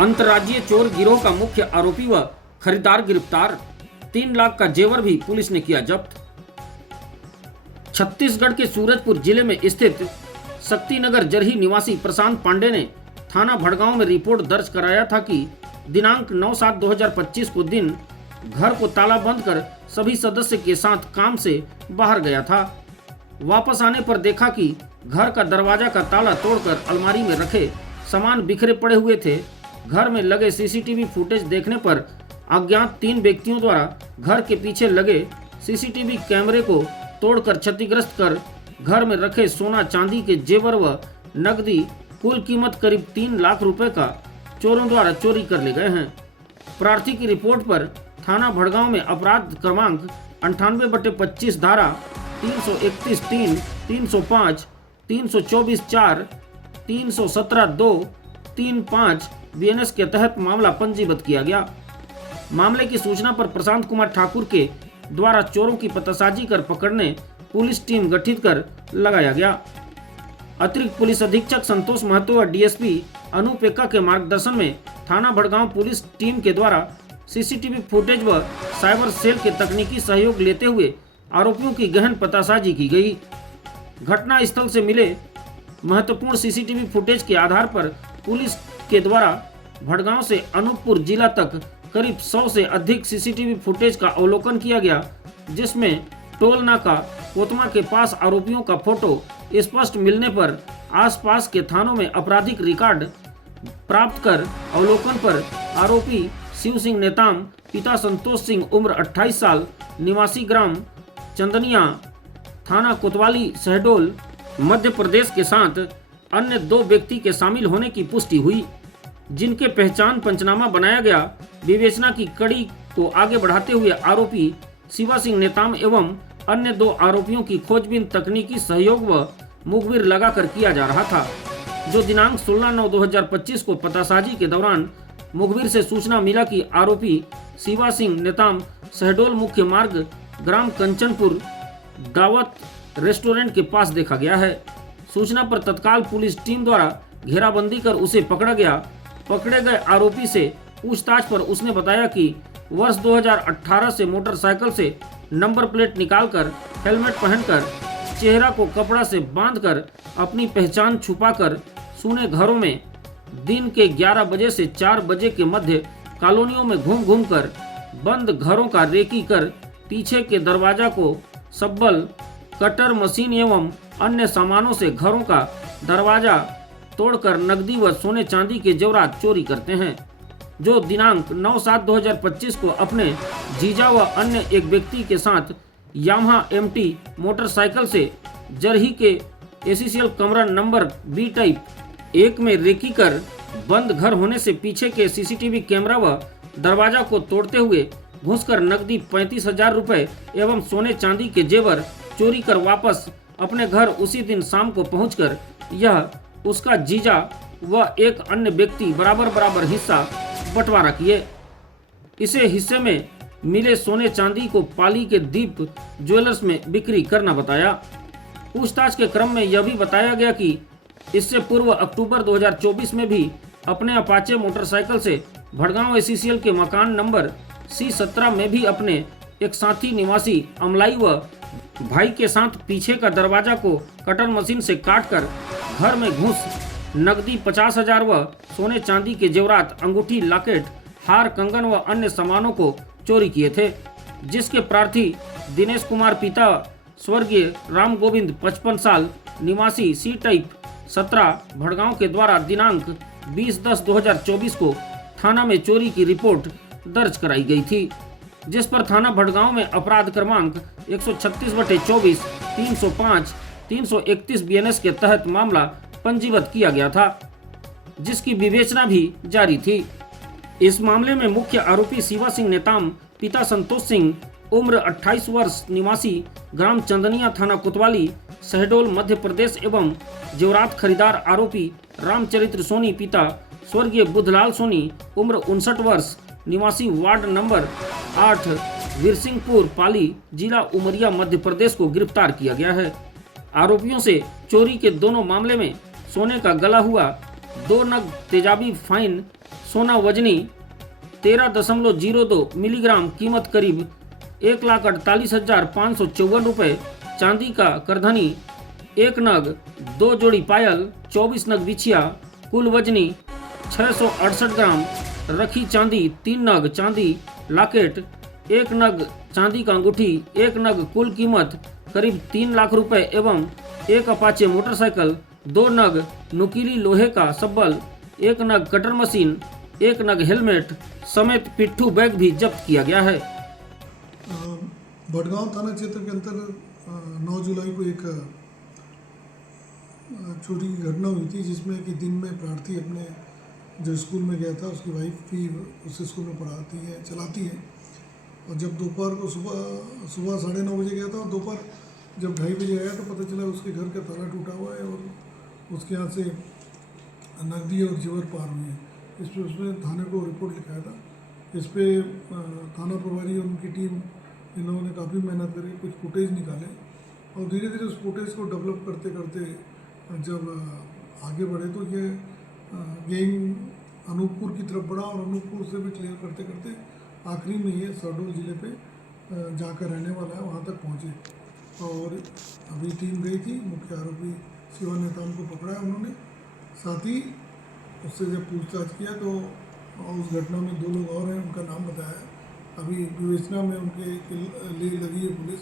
अंतर्राज्यीय चोर गिरोह का मुख्य आरोपी व खरीदार गिरफ्तार। 3 लाख का जेवर भी पुलिस ने किया जब्त। छत्तीसगढ़ के सूरजपुर जिले में स्थित शक्तिनगर जरही निवासी प्रशांत पांडे ने थाना भड़गांव में रिपोर्ट दर्ज कराया था कि दिनांक 9/7/2025 को दिन घर को ताला बंद कर सभी सदस्य के साथ काम से बाहर गया था। वापस आने पर देखा कि घर का दरवाजा का ताला तोड़कर अलमारी में रखे सामान बिखरे पड़े हुए थे। घर में लगे सीसीटीवी फुटेज देखने पर अज्ञात 3 व्यक्तियों द्वारा घर के पीछे लगे सीसीटीवी कैमरे को तोड़कर क्षतिग्रस्त कर घर में रखे सोना चांदी के जेवर व नकदी कुल कीमत करीब 3 लाख रुपए का चोरों द्वारा चोरी कर ले गए हैं। प्रार्थी की रिपोर्ट पर थाना भड़गांव में अपराध क्रमांक 98/25 धारा 331(3), 305, 324(4), 317(2), 35 बीएनएस के तहत मामला पंजीबद्ध किया गया। मामले की सूचना पर प्रशांत कुमार ठाकुर के द्वारा चोरों की पतासाजी कर पकड़ने पुलिस टीम गठित कर लगाया गया। अतिरिक्त पुलिस अधीक्षक संतोष महतो व डीएसपी अनूप एक्का के मार्गदर्शन में थाना भड़गांव पुलिस टीम के द्वारा सीसीटीवी फुटेज व साइबर सेल के तकनीकी सहयोग लेते हुए आरोपियों की गहन पतासाजी की गई। घटना स्थल से मिले महत्वपूर्ण सीसीटीवी फुटेज के आधार पर पुलिस के द्वारा भड़गांव से अनूपपुर जिला तक करीब 100 से अधिक सीसीटीवी फुटेज का अवलोकन किया गया, जिसमें टोल नाका कोतमा के पास आरोपियों का फोटो स्पष्ट मिलने पर आसपास के थानों में आपराधिक रिकॉर्ड प्राप्त कर अवलोकन पर आरोपी शिव सिंह नेताम पिता संतोष सिंह उम्र 28 साल निवासी ग्राम चंदनिया थाना कोतवाली शहडोल मध्य प्रदेश के साथ अन्य 2 व्यक्ति के शामिल होने की पुष्टि हुई, जिनके पहचान पंचनामा बनाया गया। विवेचना की कड़ी को आगे बढ़ाते हुए आरोपी शिवा सिंह नेताम एवं अन्य 2 आरोपियों की खोजबीन तकनीकी सहयोग व मुखबिर लगाकर किया जा रहा था, जो दिनांक 16/9/2025 को पतासाजी के दौरान मुखबिर से सूचना मिला कि आरोपी शिवा सिंह नेताम शहडोल मुख्य मार्ग ग्राम कंचनपुर दावत रेस्टोरेंट के पास देखा गया है। सूचना पर तत्काल पुलिस टीम द्वारा घेराबंदी कर उसे पकड़ा गया। पकड़े गए आरोपी से पूछताछ पर उसने बताया कि वर्ष 2018 से मोटरसाइकिल से नंबर प्लेट निकालकर हेलमेट पहनकर चेहरा को कपड़ा से बांधकर अपनी पहचान छुपाकर सूने घरों में दिन के 11 बजे से 4 बजे के मध्य कॉलोनियों में घूम घूम कर बंद घरों का रेकी कर पीछे के दरवाजा को सब्बल कटर मशीन एवं अन्य सामानों से घरों का दरवाजा तोड़कर नकदी व सोने चांदी के जेवरात चोरी करते हैं, जो दिनांक 9/7/2025 को अपने जीजा व अन्य एक व्यक्ति के साथ यामाहा MT मोटरसाइकिल से जरही के एसीसीएल कमरा नंबर B टाइप 1 में रेकी कर बंद घर होने से पीछे के सीसीटीवी कैमरा व दरवाजा को तोड़ते हुए घुसकर नकदी 35,000 रुपए एवं सोने चांदी के जेवर चोरी कर वापस अपने घर उसी दिन शाम को पहुंचकर यह उसका जीजा व एक अन्य व्यक्ति बराबर हिस्सा बंटवारा किए। इसे हिस्से में मिले सोने चांदी को पाली के दीप ज्वेलर्स में बिक्री करना बताया। पूछताछ के क्रम में यह भी बताया गया कि इससे पूर्व अक्टूबर 2024 में भी अपने अपाचे मोटरसाइकिल से भड़गांव एसीसीएल के मकान नंबर C17 में भी अपने एक साथी निवासी अमलाई व भाई के साथ पीछे का दरवाजा को कटर मशीन से काटकर घर में घुस नकदी 50,000 व सोने चांदी के जेवरात अंगूठी लॉकेट हार कंगन व अन्य सामानों को चोरी किए थे, जिसके प्रार्थी दिनेश कुमार पिता स्वर्गीय राम गोविंद 55 साल निवासी C टाइप 17 भड़गांव के द्वारा दिनांक 20/10/2024 को थाना में चोरी की रिपोर्ट दर्ज कराई गई थी, जिस पर थाना भड़गांव में अपराध क्रमांक 136/24, 305, 331 बीएनएस के तहत मामला पंजीबद्ध किया गया था, जिसकी विवेचना भी जारी थी। इस मामले में मुख्य आरोपी शिवा सिंह नेताम पिता संतोष सिंह उम्र 28 वर्ष निवासी ग्राम चंदनिया थाना कोतवाली शहडोल मध्य प्रदेश एवं जेवरात खरीदार आरोपी रामचरित्र सोनी पिता स्वर्गीय बुद्धलाल सोनी उम्र 59 वर्ष निवासी वार्ड नंबर 8 वीरसिंहपुर पाली जिला उमरिया मध्य प्रदेश को गिरफ्तार किया गया है। आरोपियों से चोरी के दोनों मामले में सोने का गला हुआ 2 नग तेजाबी फाइन सोना वजनी 13.02 मिलीग्राम कीमत करीब 1,48,554 रुपये, चांदी का करधनी 1 नग, 2 जोड़ी पायल, 24 नग बिछिया, कुल वजनी 668 ग्राम, रखी चांदी 3 नग, चांदी लॉकेट 1 नग, चांदी का अंगूठी 1 नग, कुल कीमत करीब 3 लाख रुपए एवं 1 अपाचे मोटरसाइकिल, 2 नग नुकीली लोहे का सब्बल, 1 नग कटर मशीन, 1 नग हेलमेट समेत पिट्ठू बैग भी जब्त किया गया है। भटगांव थाना क्षेत्र के अंतर्गत 9 जुलाई को एक चोरी की घटना हुई थी, जिसमें कि दिन में प्रार्थी अपने जो स्कूल में गया था, उसकी वाइफ भी उस स्कूल में चलाती है, और जब दोपहर को सुबह 9:30 बजे गया था, और दोपहर जब 2:30 बजे आया तो पता चला उसके घर का ताला टूटा हुआ है और उसके यहाँ से नकदी और जेवर पार हुई है। इस पर उसने थाने को रिपोर्ट लिखाया था। इस पर थाना प्रभारी और उनकी टीम, इन लोगों ने काफ़ी मेहनत करी, कुछ फुटेज निकाले और धीरे धीरे उस फुटेज को डेवलप करते करते जब आगे बढ़े तो ये गैंग अनूपपुर की तरफ बढ़ा और अनूपपुर से भी क्लियर करते करते आखिरी में ये शहडोल ज़िले पे जाकर रहने वाला है, वहाँ तक पहुँचे। और अभी टीम गई थी, मुख्य आरोपी शिवा नेताम को पकड़ा है उन्होंने। साथ ही उससे जब पूछताछ किया तो उस घटना में 2 लोग और हैं, उनका नाम बताया है। अभी विवेचना में उनके लिए लगी है पुलिस।